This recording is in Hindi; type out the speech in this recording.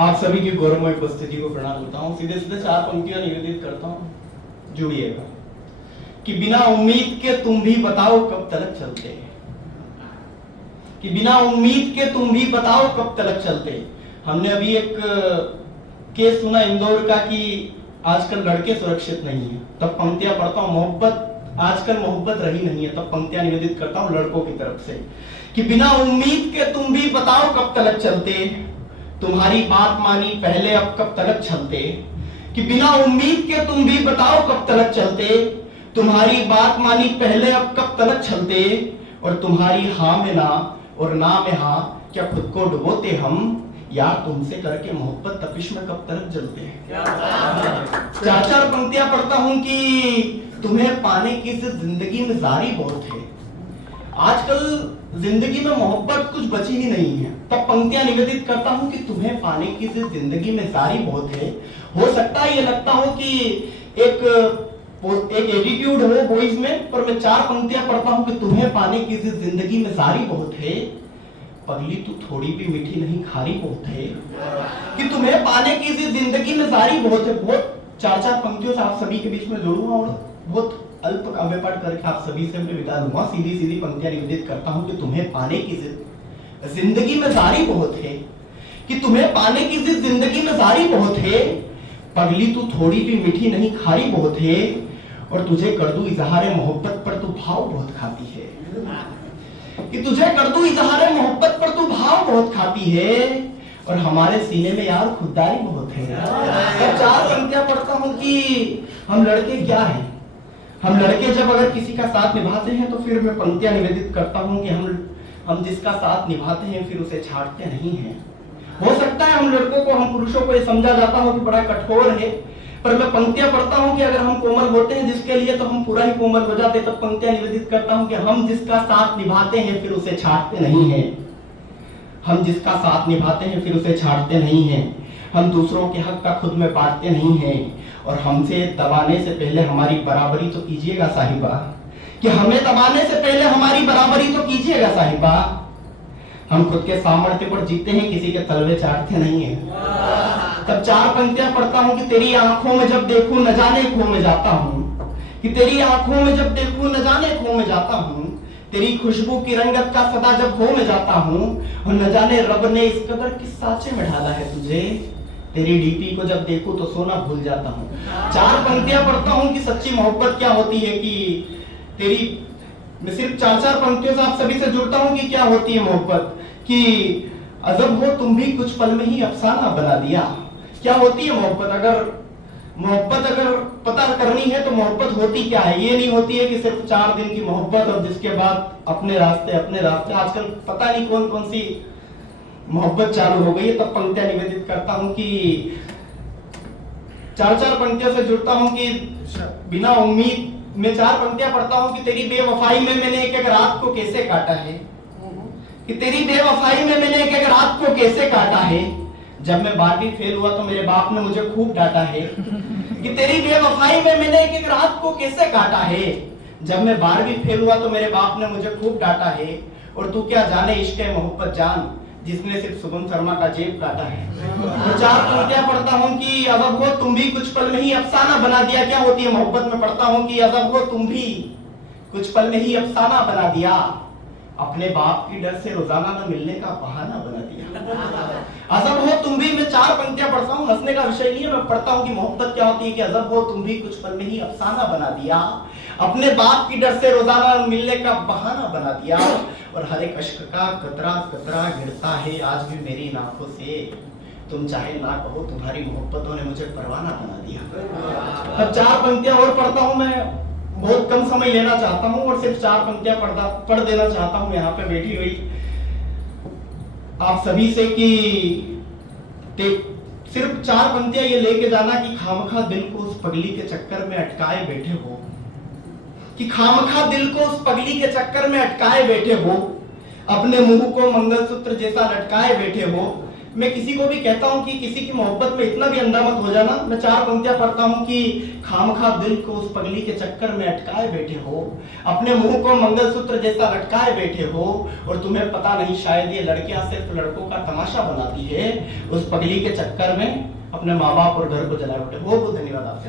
आप सभी की गौरवमय उपस्थिति को प्रणाम करता हूँ। सीधे सीधे चार पंक्तियां निवेदित करता हूँ, जुड़िएगा। कि बिना उम्मीद के तुम भी बताओ कब तलक चलते, कि बिना उम्मीद के तुम भी बताओ कब तलक चलते। हमने अभी एक केस सुना इंदौर का कि आजकल लड़के सुरक्षित नहीं है, तब पंक्तियां पढ़ता हूँ। मोहब्बत आजकल मोहब्बत रही नहीं है, तब पंक्तियां निवेदित करता हूँ लड़कों की तरफ से। कि बिना उम्मीद के तुम भी बताओ कब तलक चलते, तुम्हारी बात मानी पहले अब कब तलक चलते। कि बिना उम्मीद के तुम भी बताओ कब तलक चलते, तुम्हारी बात मानी पहले अब कब तलक चलते। और तुम्हारी हाँ में ना और ना में हाँ, क्या खुद को डुबोते हम, यार तुमसे करके मोहब्बत तपिश में कब तलक जलते हैं। चार चार पंक्तियां पढ़ता हूं कि तुम्हें पाने की जिंदगी में जारी बहुत है। आजकल जिंदगी में मोहब्बत कुछ बची ही नहीं है, तब पंक्तियां निवेदित करता हूं कि तुम्हें पाने की जिंदगी में जारी बहुत है। हो सकता है ये लगता हो कि एक एटीट्यूड हो बॉयज में, पर मैं चार पंक्तियां पढ़ता हूं कि तुम्हें पाने की जिंदगी में जारी बहुत है। पगली तू थोड़ी भी मीठी नहीं खारी बहुत है। कि तुम्हें पाने की जिंदगी में जारी बहुत है। बहुत चार चार पंक्तियों से आप सभी के बीच में जोड़ूंगा और बहुत अल्प काव्य पाठ करके आप सभी से मैं विदा लूंगा। सीधी सीधी पंक्तियां निवेदित करता हूं कि तुम्हें पाने की जिंदगी में जारी बहुत है। कि तुम्हें पाने की जिंदगी में जारी बहुत है। पगली तू थोड़ी भी मीठी नहीं खारी बहुत है। और तुझे कर दूं इजहारे मोहब्बत पर तू भाव बहुत खाती है। कि तुझे कर दूं इजहारे मोहब्बत पर तू भाव बहुत खाती है। और हमारे सीने में यार खुददारी बहुत है। तो चार पंक्तियां पढ़ता हूं कि हम लड़के क्या हैं। हम लड़के जब अगर किसी का साथ निभाते हैं तो फिर मैं पंक्तियां निवेदित करता हूं कि हम जिसका साथ निभाते हैं फिर उसे छाड़ते नहीं हैं। हो सकता है हम लड़कों को, हम पुरुषों को ये समझा जाता हो कि बड़ा कठोर है, पर मैं पंक्तियां पढ़ता हूं कि अगर हम कोमल होते हैं जिसके लिए तो हम पूरा ही कोमल हो जाते। तब पंक्तियां निवेदित करता हूं कि हम जिसका साथ निभाते हैं फिर उसे छाड़ते नहीं हैं। हम जिसका साथ निभाते हैं फिर उसे छाड़ते नहीं हैं। हम दूसरों के हक का खुद में बांटते नहीं हैं। और हमसे दबाने से पहले हमारी बराबरी तो कीजिएगा साहिबा। कि हमें दबाने से पहले हमारी बराबरी तो कीजिएगा साहिबा। हम खुद के सामर्थ्य पर जीते हैं, किसी के तलवे चाटते नहीं हैं। तब चार पंक्तियां पढ़ता हूं कि तेरी आंखों में जब देखूं न जाने खो में जाता हूं। कि तेरी आंखों में जब देखूं न जाने खो में जाता हूं। तेरी खुशबू की रंगत का सदा जब खो में जाता हूं। और न जाने रब ने इस कदर किस साँचे में ढाला है तुझे। तेरी डीपी को जब देखूं तो सोना भूल जाता हूं। चार पंक्तियां पढ़ता हूं कि सच्ची मोहब्बत क्या होती है। कि तेरी, मैं सिर्फ चार चार पंक्तियों से आप सभी से जुड़ता हूं कि क्या होती है मोहब्बत। कि अजब हो तुम भी कुछ पल में ही अफसाना बना दिया। क्या होती है मोहब्बत। मोहब्बत अगर पता करनी है तो मोहब्बत होती क्या है। ये नहीं होती है कि सिर्फ 4 दिन की मोहब्बत और जिसके बाद अपने रास्ते। आजकल पता नहीं कौन कौन सी मोहब्बत चालू हो गई है। तब पंक्तियां निवेदित करता हूं कि चार चार पंक्तियों से जुड़ता हूं कि बिना उम्मीद में चार पंक्तियां पढ़ता हूं कि तेरी बेवफाई में मैंने एक एक रात को कैसे काटा है। कि तेरी बेवफाई में मैंने एक एक रात को कैसे काटा है। जब मैं 12वीं फेल हुआ तो मेरे बाप ने मुझे खूब डांटा है। कि तेरी बेवफाई में मैंने एक एक रात को कैसे काटा है। जब मैं 12वीं फेल हुआ तो मेरे बाप ने मुझे खूब डांटा है। और तू क्या जाने इश्क मोहब्बत जान, जिसने सिर्फ शुभम शर्मा का जेब काटा है। तो चार पंक्तियां पढ़ता हूं कि अजब हो तुम भी कुछ पल में ही अफसाना बना दिया। क्या होती है मोहब्बत में पढ़ता हूं कि अजब हो तुम भी कुछ पल में ही अफसाना बना दिया। अपने बाप की डर से रोजाना न मिलने का बहाना बना दिया। अजब हो तुम भी, मैं चार पंक्तियां पढ़ता हूं, हंसने का विषय नहीं है। मैं पढ़ता हूं कि मोहब्बत क्या होती है। कि अजब हो तुम भी कुछ पल में ही अफसाना बना दिया। अपने बाप की डर से रोजाना मिलने का बहाना बना दिया। और हर एक अश्क का कतरा कतरा गिरता है आज भी मेरी आंखों से। तुम चाहे ना कहो तुम्हारी मोहब्बतों ने मुझे परवाना बना दिया। तब चार पंक्तियां और पढ़ता हूं। मैं बहुत कम समय लेना चाहता हूं और सिर्फ चार पंक्तियां पढ़ देना चाहता हूं यहाँ पे बैठी हुई आप सभी से। कि सिर्फ चार पंक्तियां ये लेके जाना कि खामखा दिल को उस पगली के चक्कर में अटकाए बैठे हो। कि खामखा दिल को उस पगली के चक्कर में अटकाए बैठे हो। अपने मुंह को मंगलसूत्र जैसा लटकाए बैठे हो। मैं किसी को भी कहता हूँ कि किसी की मोहब्बत में इतना भी अंधा मत हो जाना। मैं 4 पंक्तियां पढ़ता हूँ कि खामखा दिल को उस पगली के चक्कर में अटकाए बैठे हो, अपने मुंह को मंगलसूत्र जैसा लटकाए बैठे हो, और तुम्हें पता नहीं शायद ये लड़कियां सिर्फ लड़कों का तमाशा बनाती है। उस पगली के चक्कर में अपने माँ बाप और घर को जला बैठे हो। बहुत धन्यवाद आपसे।